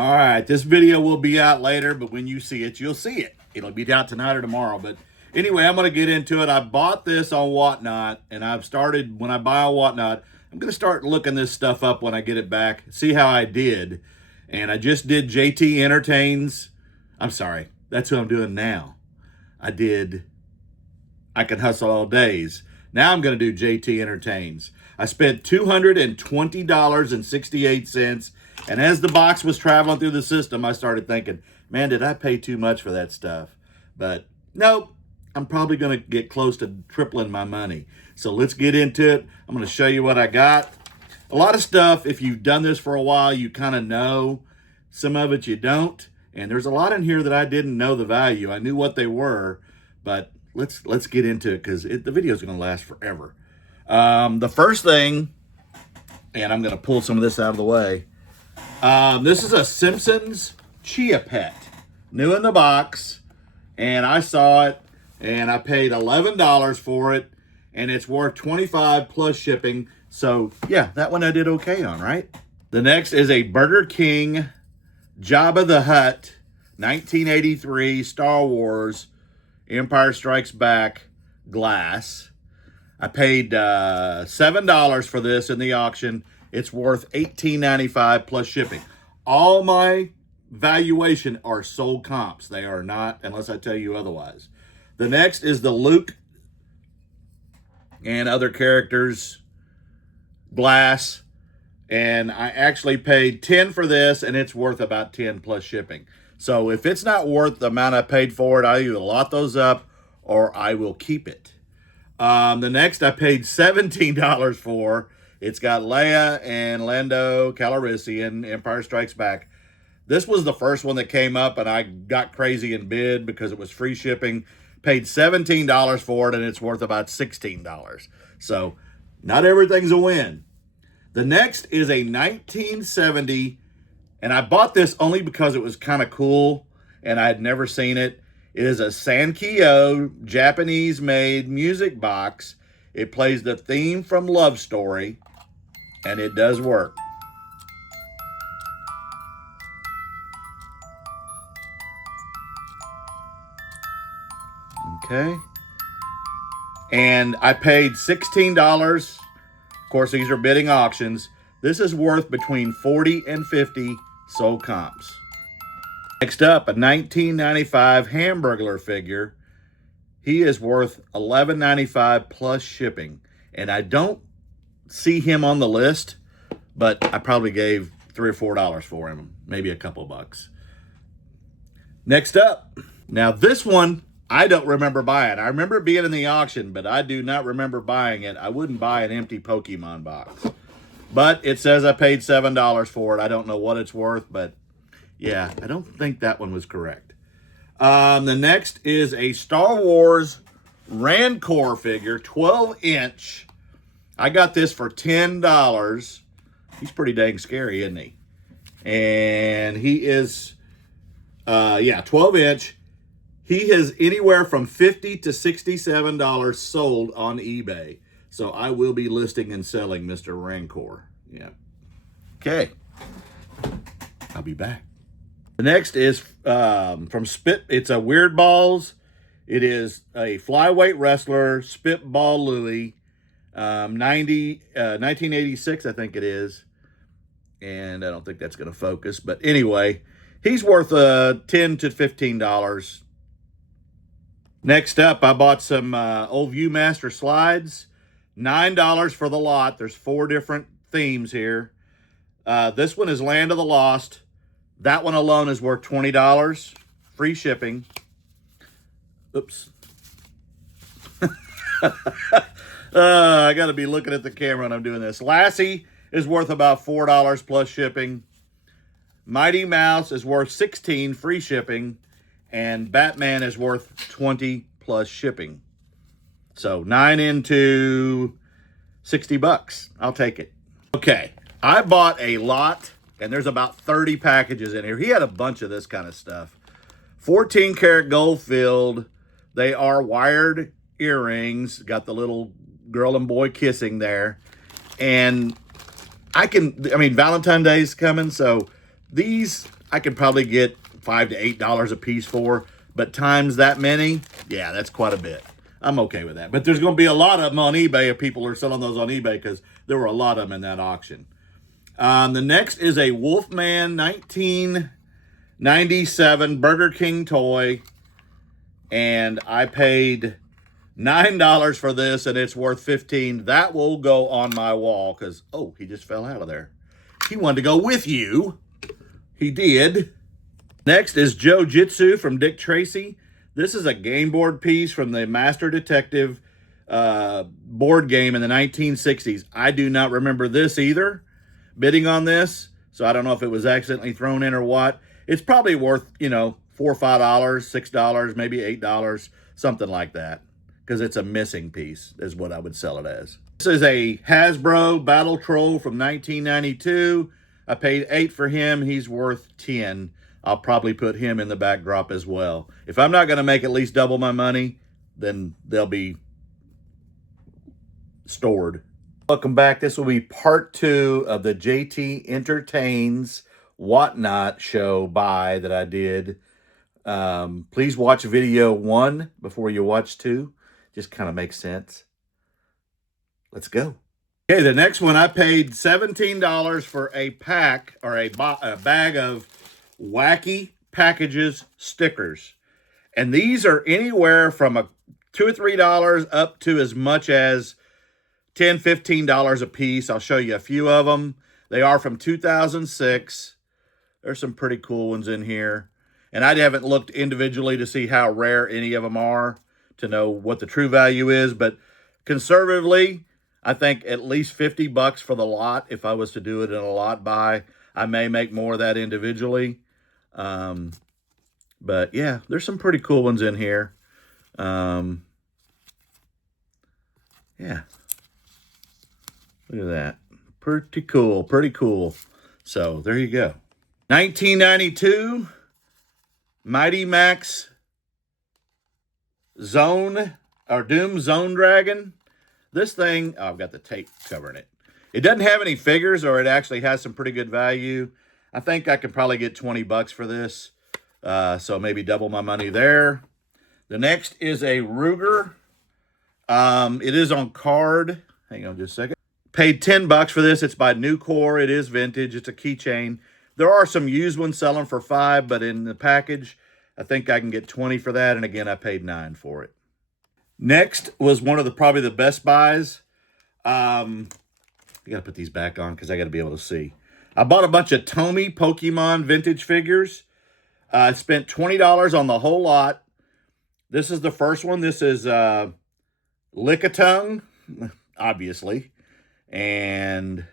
All right, this video will be out later, but when you see it, you'll see it. It'll be out tonight or tomorrow. But anyway, I'm going to get into it. I bought this on Whatnot, and I've started, when I buy on Whatnot, I'm going to start looking this stuff up when I get it back, see how I did. And I just did JT Entertains. I'm sorry, that's who I'm doing now. I did I Can Hustle All Days. Now I'm going to do JT Entertains. I spent $220.68. And as the box was traveling through the system, I started thinking, man, did I pay too much for that stuff? But nope, I'm probably going to get close to tripling my money. So let's get into it. I'm going to show you what I got. A lot of stuff, if you've done this for a while, you kind of know. Some of it you don't. And there's a lot in here that I didn't know the value. I knew what they were, but let's get into it because the video is going to last forever. The first thing, and I'm going to pull some of this out of the way. This is a Simpsons Chia Pet, new in the box, and I saw it, and I paid $11 for it, and it's worth $25 plus shipping. So yeah, that one I did okay on, right? The next is a Burger King Jabba the Hutt 1983 Star Wars Empire Strikes Back glass. I paid $7 for this in the auction. It's worth $18.95 plus shipping. All my valuation are sold comps. They are not, unless I tell you otherwise. The next is the Luke and other characters glass. And I actually paid $10 for this, and it's worth about $10 plus shipping. So if it's not worth the amount I paid for it, I either lot those up or I will keep it. The next I paid $17 for. It's got Leia and Lando Calrissian, Empire Strikes Back. This was the first one that came up, and I got crazy and bid because it was free shipping. Paid $17 for it, and it's worth about $16. So not everything's a win. The next is a 1970, and I bought this only because it was kind of cool, and I had never seen it. It is a Sankyo Japanese-made music box. It plays the theme from Love Story, and it does work. Okay. And I paid $16. Of course, these are bidding auctions. This is worth between 40 and 50 sold comps. Next up, a 1995 Hamburglar figure. He is worth $11.95 plus shipping. And I don't see him on the list, but I probably gave $3 or $4 for him, maybe a couple bucks. Next up, now this one I don't remember buying. I remember it being in the auction, but I do not remember buying it. I wouldn't buy an empty Pokemon box. But it says I paid $7 for it. I don't know what it's worth, but yeah, I don't think that one was correct. The next is a Star Wars Rancor figure, 12-inch. I got this for $10. He's pretty dang scary, isn't he? And he is, 12-inch. He has anywhere from $50 to $67 sold on eBay. So I will be listing and selling Mr. Rancor. Yeah. Okay. I'll be back. The next is from Spit. It's a Weird Balls. It is a flyweight wrestler, Spitball Louie, 1986, I think it is. And I don't think that's going to focus. But anyway, he's worth $10 to $15. Next up, I bought some old Viewmaster slides. $9 for the lot. There's 4 different themes here. This one is Land of the Lost. That one alone is worth $20. Free shipping. Oops. I got to be looking at the camera when I'm doing this. Lassie is worth about $4 plus shipping. Mighty Mouse is worth $16, free shipping. And Batman is worth $20 plus shipping. So 9 into $60. I'll take it. Okay, I bought a lot, and there's about 30 packages in here. He had a bunch of this kind of stuff. 14 karat gold filled. They are wired earrings. Got the little girl and boy kissing there. And Valentine's Day is coming, so these I could probably get $5 to $8 a piece for, but times that many, yeah, that's quite a bit. I'm okay with that. But there's going to be a lot of them on eBay if people are selling those on eBay because there were a lot of them in that auction. The next is a Wolfman 1997 Burger King toy, and I paid $9 for this, and it's worth $15. That will go on my wall because, oh, he just fell out of there. He wanted to go with you. He did. Next is Joe Jitsu from Dick Tracy. This is a game board piece from the Master Detective board game in the 1960s. I do not remember this either, bidding on this, so I don't know if it was accidentally thrown in or what. It's probably worth, $4 or $5, $6, maybe $8, something like that, because it's a missing piece is what I would sell it as. This is a Hasbro Battle Troll from 1992. I paid $8 for him. He's worth $10. I'll probably put him in the backdrop as well. If I'm not going to make at least double my money, then they'll be stored. Welcome back. This will be part 2 of the JT Entertains Whatnot show buy that I did. Please watch video 1 before you watch 2. Just kind of makes sense. Let's go. Okay, the next one I paid $17 for a pack or a bag of Wacky Packages stickers. And these are anywhere from $2 or $3 up to as much as $10, $15 a piece. I'll show you a few of them. They are from 2006. There's some pretty cool ones in here. And I haven't looked individually to see how rare any of them are to know what the true value is. But conservatively, I think at least $50 for the lot. If I was to do it in a lot buy, I may make more of that individually. But yeah, there's some pretty cool ones in here. Yeah. Look at that. Pretty cool. Pretty cool. So there you go. 1992 Mighty Max Zone or Doom Zone Dragon. This thing, oh, I've got the tape covering it. It doesn't have any figures, or it actually has some pretty good value. I think I could probably get $20 for this. So maybe double my money there. The next is a Ruger. It is on card. Hang on just a second. Paid $10 for this. It's by Nucor. It is vintage. It's a keychain. There are some used ones selling for $5, but in the package, I think I can get $20 for that. And again, I paid $9 for it. Next was one of probably the best buys. I got to put these back on because I got to be able to see. I bought a bunch of Tomy Pokemon vintage figures. I spent $20 on the whole lot. This is the first one. This is Lickitung, obviously. And,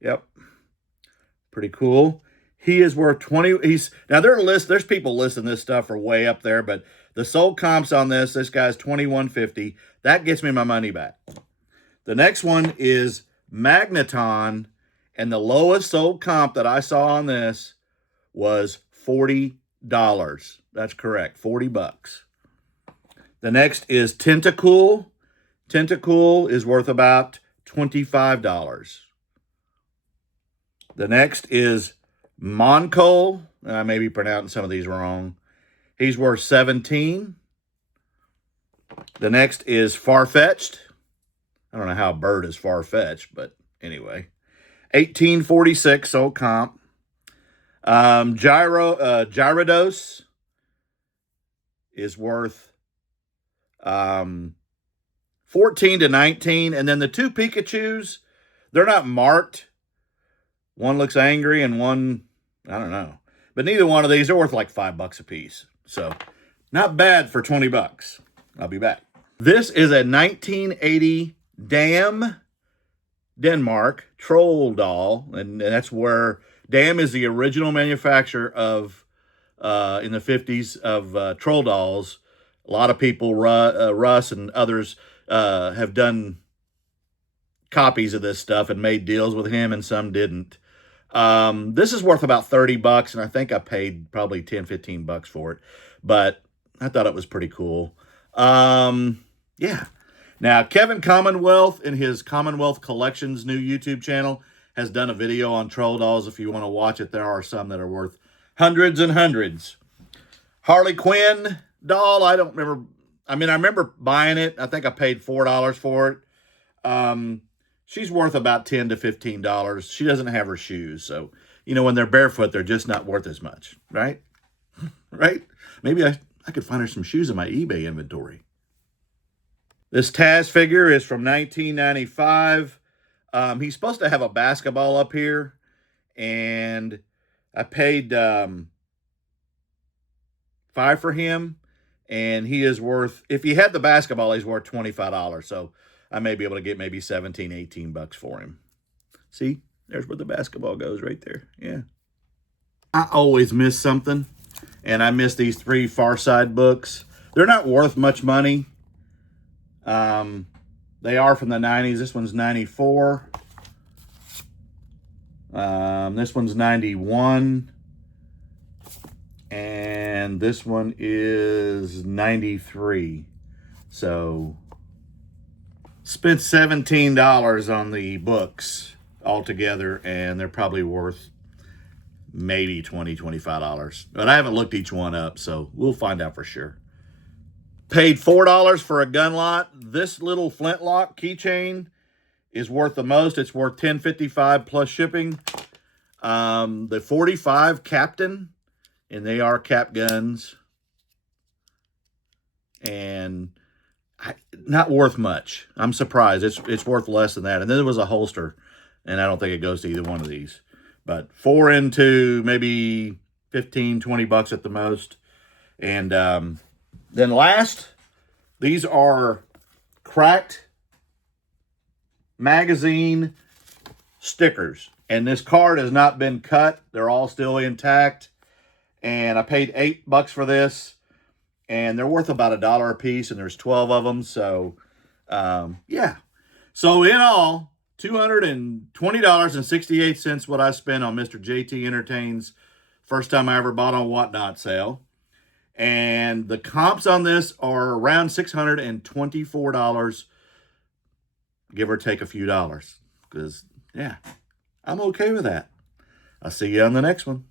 yep, pretty cool. He is worth 20. Now, there's people listing this stuff for way up there, but the sold comps on this guy's $21.50. That gets me my money back. The next one is Magneton, and the lowest sold comp that I saw on this was $40. That's correct, $40. The next is Tentacool. Tentacool is worth about $25. The next is Moncol. I may be pronouncing some of these wrong. He's worth $17. The next is Farfetch'd. I don't know how a bird is far-fetched, but anyway. $18.46 sold comp. Gyarados is worth $14 to $19. And then the two Pikachus, they're not marked. One looks angry and one, I don't know. But neither one of these are worth like $5 a piece. So not bad for $20. I'll be back. This is a 1980 Dam Denmark troll doll. And that's where Dam is the original manufacturer of, in the 50s, of troll dolls. A lot of people, Russ and others, have done copies of this stuff and made deals with him, and some didn't. This is worth about $30, and I think I paid probably $10, $15 for it. But I thought it was pretty cool. Yeah. Now, Kevin Commonwealth in his Commonwealth Collections new YouTube channel has done a video on troll dolls. If you want to watch it, there are some that are worth hundreds and hundreds. Harley Quinn doll, I don't remember. I mean, I remember buying it. I think I paid $4 for it. She's worth about $10 to $15. She doesn't have her shoes. So, when they're barefoot, they're just not worth as much, right? Right? Maybe I could find her some shoes in my eBay inventory. This Taz figure is from 1995. He's supposed to have a basketball up here, and I paid $5 for him, and he is worth, if he had the basketball, he's worth $25. So I may be able to get maybe 17, 18 bucks for him. See, there's where the basketball goes right there. Yeah. I always miss something, and I miss these 3 Far Side books. They're not worth much money. They are from the 90s. This one's 94. This one's 91. And this one is 93. So, spent $17 on the books altogether, and they're probably worth maybe $20, $25. But I haven't looked each one up, so we'll find out for sure. Paid $4 for a gun lot. This little flintlock keychain is worth the most. It's worth $10.55 plus shipping. The 45 Captain, and they are cap guns, and not worth much. I'm surprised. It's worth less than that. And then there was a holster, and I don't think it goes to either one of these. But 4 into maybe 15, 20 bucks at the most. And then last, these are cracked magazine stickers. And this card has not been cut. They're all still intact. And I paid $8 for this. And they're worth about $1 a piece. And there's 12 of them. So, yeah. So in all, $220.68 what I spent on Mr. JT Entertain's first time I ever bought on Whatnot sale. And the comps on this are around $624, give or take a few dollars. Because, yeah, I'm okay with that. I'll see you on the next one.